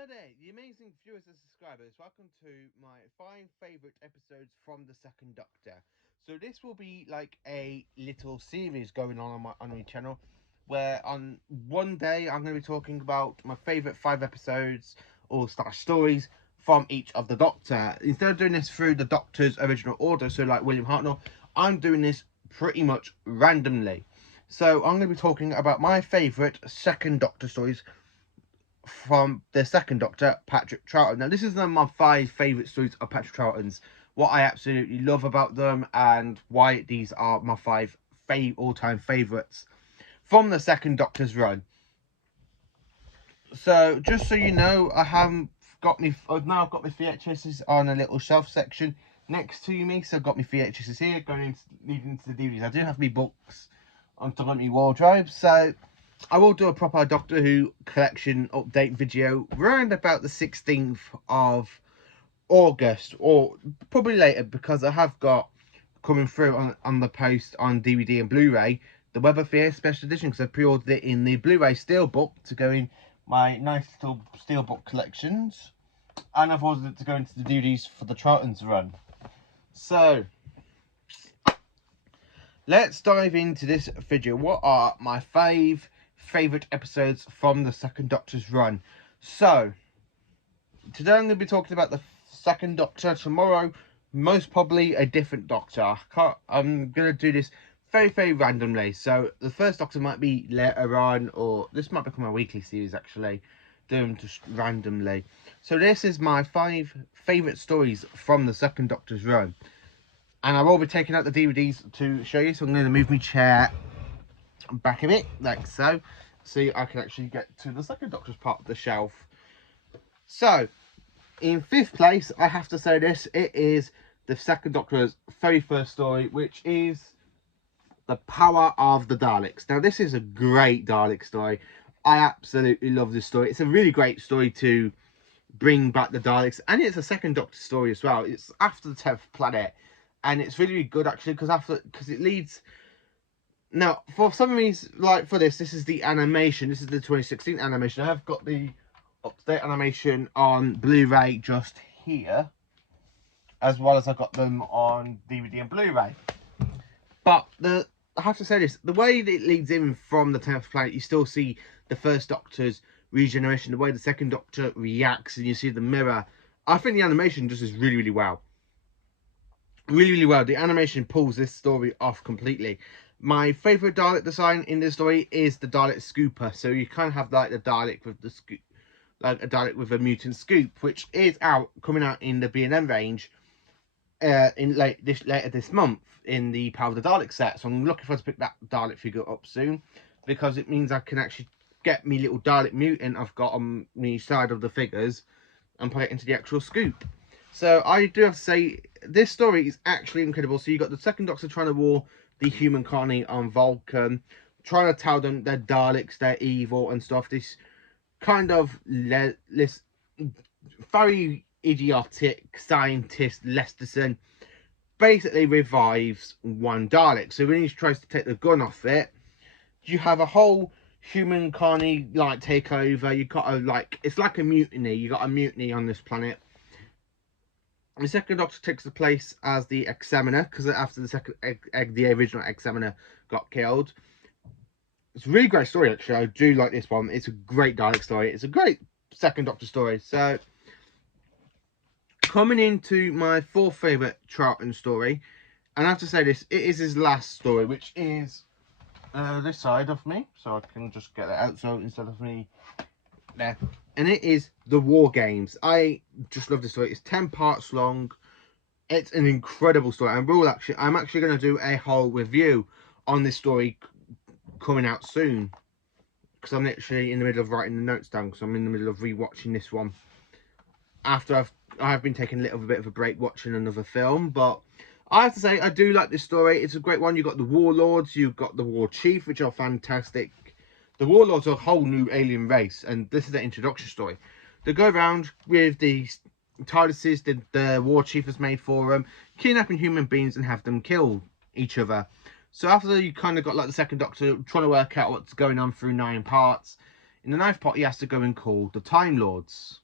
Hello there, you amazing viewers and subscribers. Welcome to my 5 favourite episodes from the Second Doctor. So this will be like a little series going on my channel, where on one day I'm going to be talking about my favourite 5 episodes or stories from each of the Doctor. Instead of doing this through the Doctor's original order, so like William Hartnell, I'm doing this pretty much randomly. So I'm going to be talking about my favourite Second Doctor stories from the Second Doctor, Patrick Troughton. Now, this is one of my 5 favourite stories of Patrick Troughton's, what I absolutely love about them, and why these are my 5 all-time favourites from the Second Doctor's run. So, just so you know, I've now got my VHSs on a little shelf section next to me. So I've got my VHSs here, leading into the DVDs. I do have my books on top of my wardrobe, so I will do a proper Doctor Who collection update video around about the 16th of August, or probably later, because I have got coming through on the post on DVD and Blu-ray the Weather Fear Special Edition, because I pre-ordered it in the Blu-ray Steelbook to go in my nice little Steelbook collections, and I've ordered it to go into the DVDs for the Troughton's run. So let's dive into this video. What are my 5 favourite episodes from the Second Doctor's run? So today I'm going to be talking about the Second Doctor. Tomorrow, most probably a different Doctor. I'm going to do this very randomly. So the first Doctor might be later on, or this might become a weekly series actually, doing just randomly. So this is my 5 favourite stories from the Second Doctor's run, and I will be taking out the DVDs to show you. So I'm going to move my chair back a bit, like so I can actually get to the Second Doctor's part of the shelf. So in 5th place, I have to say this, it is the Second Doctor's very first story, which is The Power of the Daleks. Now this is a great Dalek story. I absolutely love this story. It's a really great story to bring back the Daleks, and it's a Second Doctor story as well. It's after the 10th planet, and it's really good actually, because it leads. Now, for some reason, like for this is the animation. This is the 2016 animation. I have got the up-to-date animation on Blu-ray just here, as well as I've got them on DVD and Blu-ray. But I have to say this, the way that it leads in from the 10th planet, you still see the First Doctor's regeneration, the way the Second Doctor reacts, and you see the mirror. I think the animation just is really well. Really well. The animation pulls this story off completely. My favourite Dalek design in this story is the Dalek Scooper. So you kind of have like the Dalek with the scoop, like a Dalek with a mutant scoop, which is coming out in the B&M range later this month in the Power of the Dalek set. So I'm looking forward to pick that Dalek figure up soon, because it means I can actually get me little Dalek mutant I've got on the side of the figures and put it into the actual scoop. So I do have to say, this story is actually incredible. So you got the Second Doctor trying to war the human colony on Vulcan, trying to tell them they're Daleks, they're evil and stuff. This kind of this very idiotic scientist Lesterson basically revives one Dalek. So when he tries to take the gun off it, you have a whole human colony like take over. You got it's like a mutiny. You got a mutiny on this planet. The Second Doctor takes the place as the Examiner, because after the original Examiner got killed. It's a really great story actually. I do like this one. It's a great Dalek story. It's a great Second Doctor story. So coming into my 4th favourite Troughton story, and I have to say this, it is his last story, which is this side of me, so I can just get that out, so instead of me there, and it is The War Games. I just love this story. It's 10 parts long. It's an incredible story, and I'm actually going to do a whole review on this story coming out soon, because I'm literally in the middle of writing the notes down, because I'm in the middle of rewatching this one after I have been taking a little bit of a break watching another film. But I have to say, I do like this story. It's a great one. You've got the Warlords, you've got the War Chief, which are fantastic. The Warlords are a whole new alien race, and this is the introduction story. They go around with the TARDISes the War Chief has made for them, kidnapping human beings and have them kill each other. So after you kind of got like the Second Doctor trying to work out what's going on through 9 parts, in the 9th part he has to go and call the Time Lords.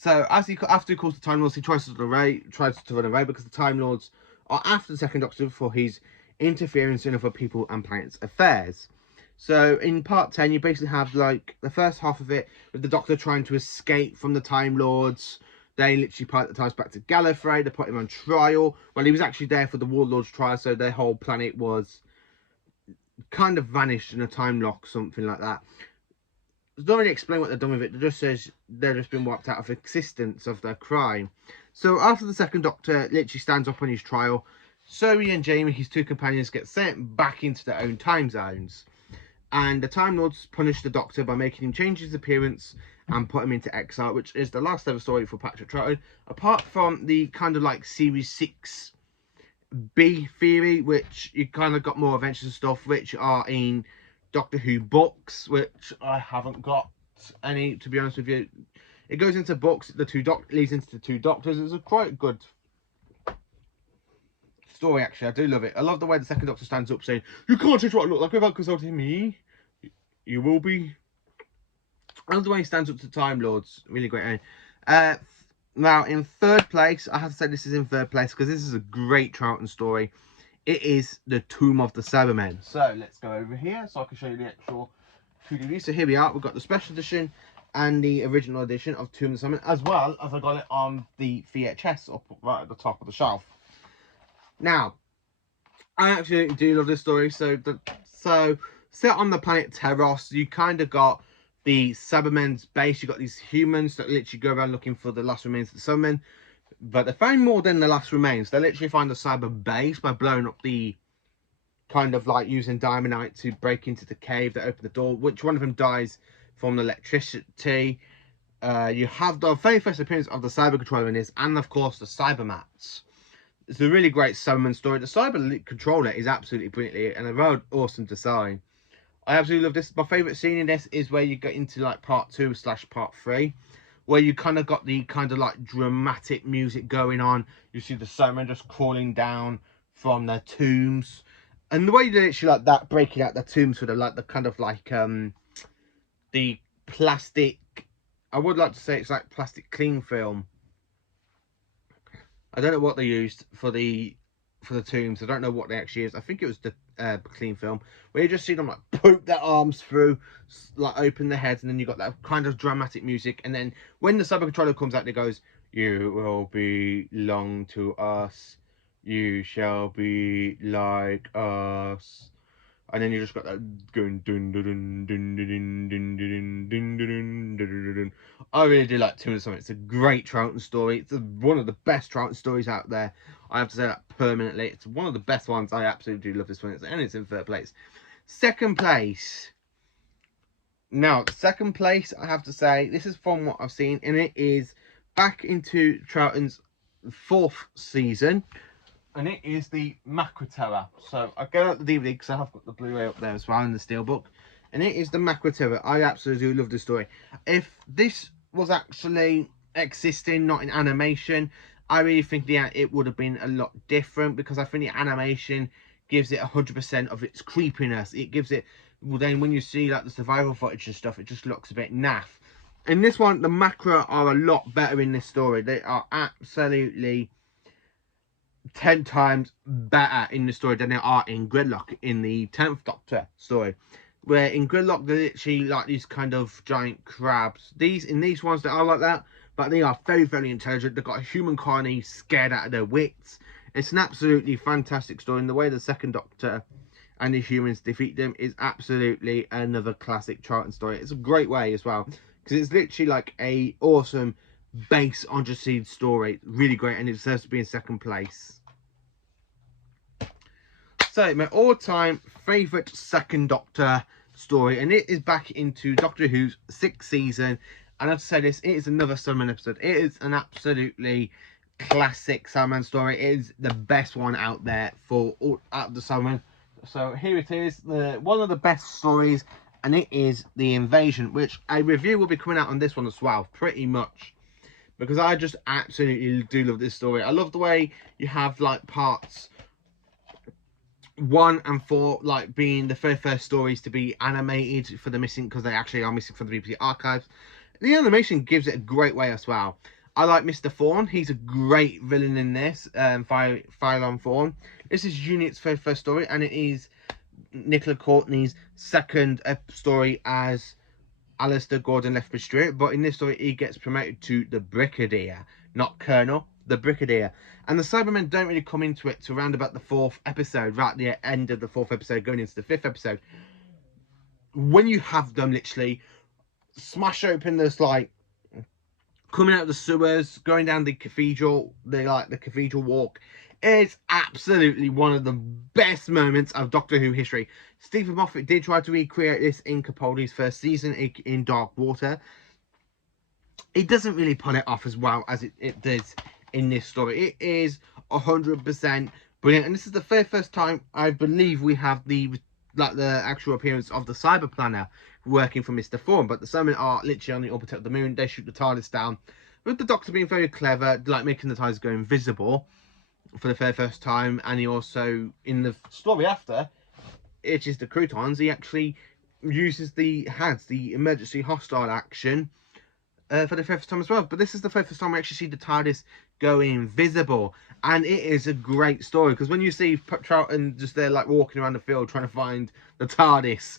So after he calls the Time Lords, he tries to run away because the Time Lords are after the Second Doctor for his interference in other people and planets' affairs. So in part 10, you basically have like the first half of it with the Doctor trying to escape from the Time Lords. They literally pilot the times back to Gallifrey. They put him on trial. Well, he was actually there for the Warlord's trial, so their whole planet was kind of vanished in a time lock, something like that. It doesn't really explain what they've done with it. It just says they've just been wiped out of existence of their crime. So after the Second Doctor literally stands up on his trial, Zoe and Jamie, his two companions, get sent back into their own time zones. And the Time Lords punish the Doctor by making him change his appearance and put him into exile, which is the last ever story for Patrick Troughton, apart from the kind of like Series 6B theory, which you kind of got more adventures and stuff, which are in Doctor Who books, which I haven't got any, to be honest with you. It goes into books, leads into the two Doctors. It's a quite good story, actually. I do love it. I love the way the Second Doctor stands up saying, "You can't change what I look like without consulting me. You will be." I love the way he stands up to Time Lords. Really great. Now, in third place, I have to say this is in third place because this is a great Troughton story. It is The Tomb of the Cybermen. So let's go over here so I can show you the actual 2DVD. So here we are. We've got the special edition and the original edition of Tomb of the Cybermen, as well as I got it on the VHS up right at the top of the shelf. Now, I actually do love this story. So set on the planet Terros, you kind of got the Cybermen's base. You got these humans that literally go around looking for the last remains of the Cybermen. But they find more than the last remains. They literally find the cyber base by blowing up the, kind of like using Diamondite to break into the cave that opened the door. Which one of them dies from electricity. You have the very first appearance of the cyber controller in this, and of course the Cybermats. It's a really great Cyberman story. The cyber controller is absolutely brilliant and a very awesome design. I absolutely love this. My favourite scene in this is where you get into like part 2/part 3. Where you kind of got the kind of like dramatic music going on. You see the Cybermen just crawling down from their tombs. And the way they literally like that, breaking out their tombs with the kind of like the plastic, I would like to say it's like plastic cling film. I don't know what they used for the tombs. I don't know what they actually is. I think it was the clean film, where you just see them like poke their arms through, like open their heads, and then you got that kind of dramatic music. And then when the cyber controller comes out, it goes, "You will belong to us. You shall be like us." And then you just got that going dun dun dun dun dun dun dun dun dun dun dun. I really do like Tomb of the Cybermen. It's a great Troughton story. It's one of the best Troughton stories out there. I have to say that permanently. It's one of the best ones. I absolutely do love this one. And it's in third place. Second place. Now, second place, I have to say, this is from what I've seen, and it is back into Troughton's 4th season. And it is the Macra Terror. So I go out the DVD because I have got the Blu-ray up there as well in the Steelbook. And it is the Macra Terror. I absolutely love this story. If this was actually existing, not in animation, I really think it would have been a lot different, because I think the animation gives it 100% of its creepiness. It gives it, well, then when you see like the survival footage and stuff, it just looks a bit naff. In this one, the Macra are a lot better in this story. They are absolutely 10 times better in the story than they are in Gridlock in the 10th Doctor story. Where in Gridlock they're literally like these kind of giant crabs. In these ones they are like that, but they are very, very intelligent. They've got a human colony scared out of their wits. It's an absolutely fantastic story, and the way the Second Doctor and the humans defeat them is absolutely another classic Troughton story. It's a great way as well, because it's literally like a awesome base on just seed story. Really great, and it deserves to be in second place. So my all-time favourite Second Doctor story, and it is back into Doctor Who's 6th season. And I have to say this, it is another Cyberman episode. It is an absolutely classic Cyberman story. It is the best one out there for all out of the Cyberman. So here it is, one of the best stories, and it is The Invasion, which a review will be coming out on this one as well, pretty much. Because I just absolutely do love this story. I love the way you have like parts 1 and 4 like being the first stories to be animated for the missing, because they actually are missing from the BBC archives. The animation gives it a great way as well. I like Mr. Thorne. He's a great villain in this. Phylon Thorne. This is Unit's very first story, and it is Nicola Courtney's second story as Alistair Gordon Lethbridge Stewart. But in this story, he gets promoted to the Brigadier, not Colonel, the Brigadier. And the Cybermen don't really come into it to around about the 4th episode, right at the end of the 4th episode, going into the 5th episode. When you have them literally smash open this, like, coming out of the sewers, going down the cathedral, the Cathedral Walk, is absolutely one of the best moments of Doctor Who history. Stephen Moffat did try to recreate this in Capaldi's first season in Dark Water. It doesn't really pull it off as well as it does in this story. It is 100% brilliant, and this is the very first time I believe we have the actual appearance of the Cyber Planner working for Mr. Thorne. But the Cybermen are literally on the orbit of the moon. They shoot the TARDIS down, with the Doctor being very clever, like making the TARDIS go invisible for the very first time. And he also, in the story after, it is the Croutons, he actually uses the HADS, the emergency hostile action, for the first time as well. But this is the first time we actually see the TARDIS go invisible, and it is a great story, because when you see Troughton just there like walking around the field trying to find the TARDIS,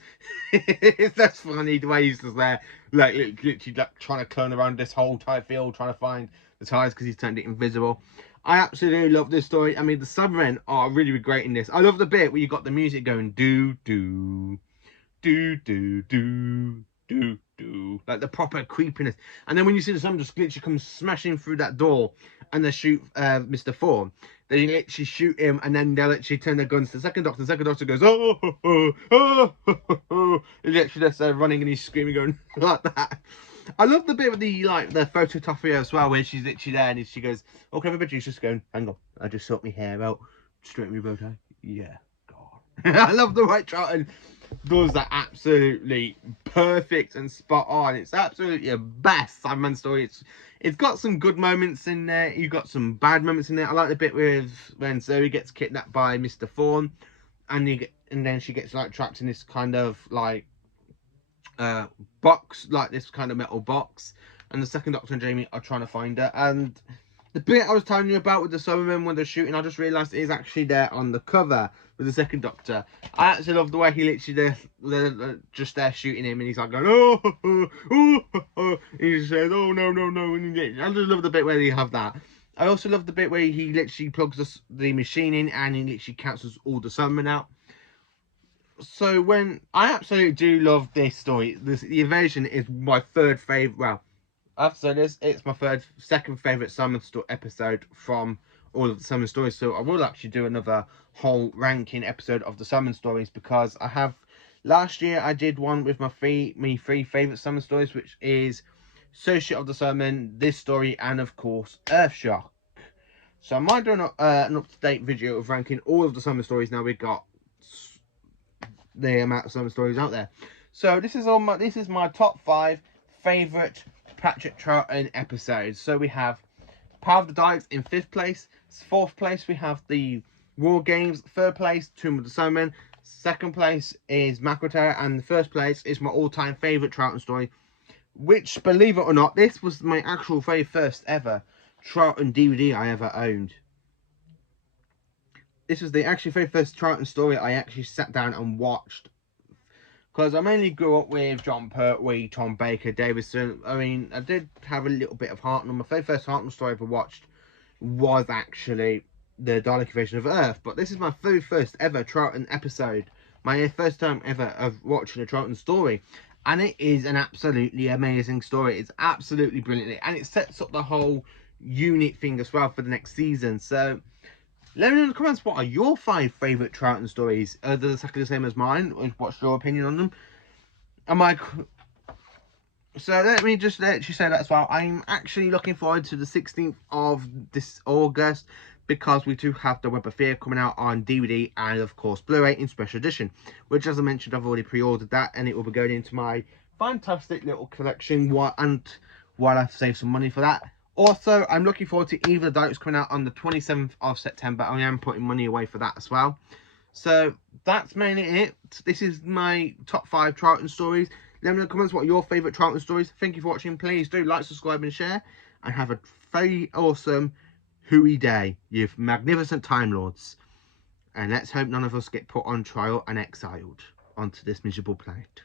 it's just funny the way he's just there like literally like trying to clone around this whole entire field trying to find the TARDIS because he's turned it invisible. I absolutely love this story. I mean, the Cybermen are really great in this. I love the bit where you got the music going do do do do do do do, like the proper creepiness, and then when you see the sun just literally come smashing through that door and they shoot Mr. Thorne, they literally shoot him, and then they'll actually turn their guns to the second Doctor. The second Doctor goes oh oh oh oh, oh, oh. He's actually just running and he's screaming going like that. I love the bit with the phototopia as well, where she's literally there and she goes, "Oh, clever bitch," she's just going, "Hang on, I just sort my hair out, straight me bow tie." Yeah, God. I love the way Troughton does that absolutely perfect and spot on. It's absolutely a best Cyberman story. It's got some good moments in there. You've got some bad moments in there. I like the bit with when Zoe gets kidnapped by Mr. Thorne, and then she gets like trapped in this kind of like box, like this kind of metal box, and the second Doctor and Jamie are trying to find her. And the bit I was telling you about with the Cybermen when they're shooting, I just realised it is actually there on the cover with the second Doctor. I actually love the way he literally they're just there shooting him, and he's like going, "Oh, oh, oh, oh, oh." He just says, "Oh, no, no, no." And I just love the bit where they have that. I also love the bit where he literally plugs the machine in and he literally cancels all the Cybermen out. So when I absolutely do love this story, the Invasion is my third favourite. Well, after this, it's my second favourite Simon episode from all of the Simon stories. So I will actually do another whole ranking episode of the Simon stories, because I have last year I did one with my three favourite Simon stories, which is Associate of the Simon, this story, and of course Earthshock. So I might do an up-to-date video of ranking all of the Simon stories now we've got the amount of Simon stories out there. So this is my top 5 favourite Patrick Troughton episodes. So we have Power of the Daleks in 5th place. 4th place we have the War Games. 3rd place Tomb of the Cybermen. 2nd place is Macro, and the 1st place is my all-time favourite Troughton story, which, believe it or not, this was my actual very first ever Troughton DVD I ever owned. This was the actually very first Troughton story I actually sat down and watched, because I mainly grew up with John Pertwee, Tom Baker, Davison. I mean, I did have a little bit of Hartnell. My very first Hartnell story I ever watched was actually the Dalek Invasion of Earth, but this is my very first ever Troughton episode, my first time ever of watching a Troughton story, and it is an absolutely amazing story. It's absolutely brilliant, and it sets up the whole unit thing as well for the next season. So let me know in the comments, what are your 5 favourite Troughton stories? Are they exactly the same as mine? What's your opinion on them? So let me just let you say that as well. I'm actually looking forward to the 16th of this August, because we do have the Web of Fear coming out on DVD and of course Blu-ray in special edition, which, as I mentioned, I've already pre-ordered that, and it will be going into my fantastic little collection while I save some money for that. Also, I'm looking forward to Evil Daleks coming out on the 27th of September. I am putting money away for that as well. So that's mainly it. This is my top 5 Troughton stories. Let me know in the comments what are your favourite Troughton stories. Thank you for watching. Please do like, subscribe and share. And have a very awesome hooey day, you magnificent Time Lords. And let's hope none of us get put on trial and exiled onto this miserable planet.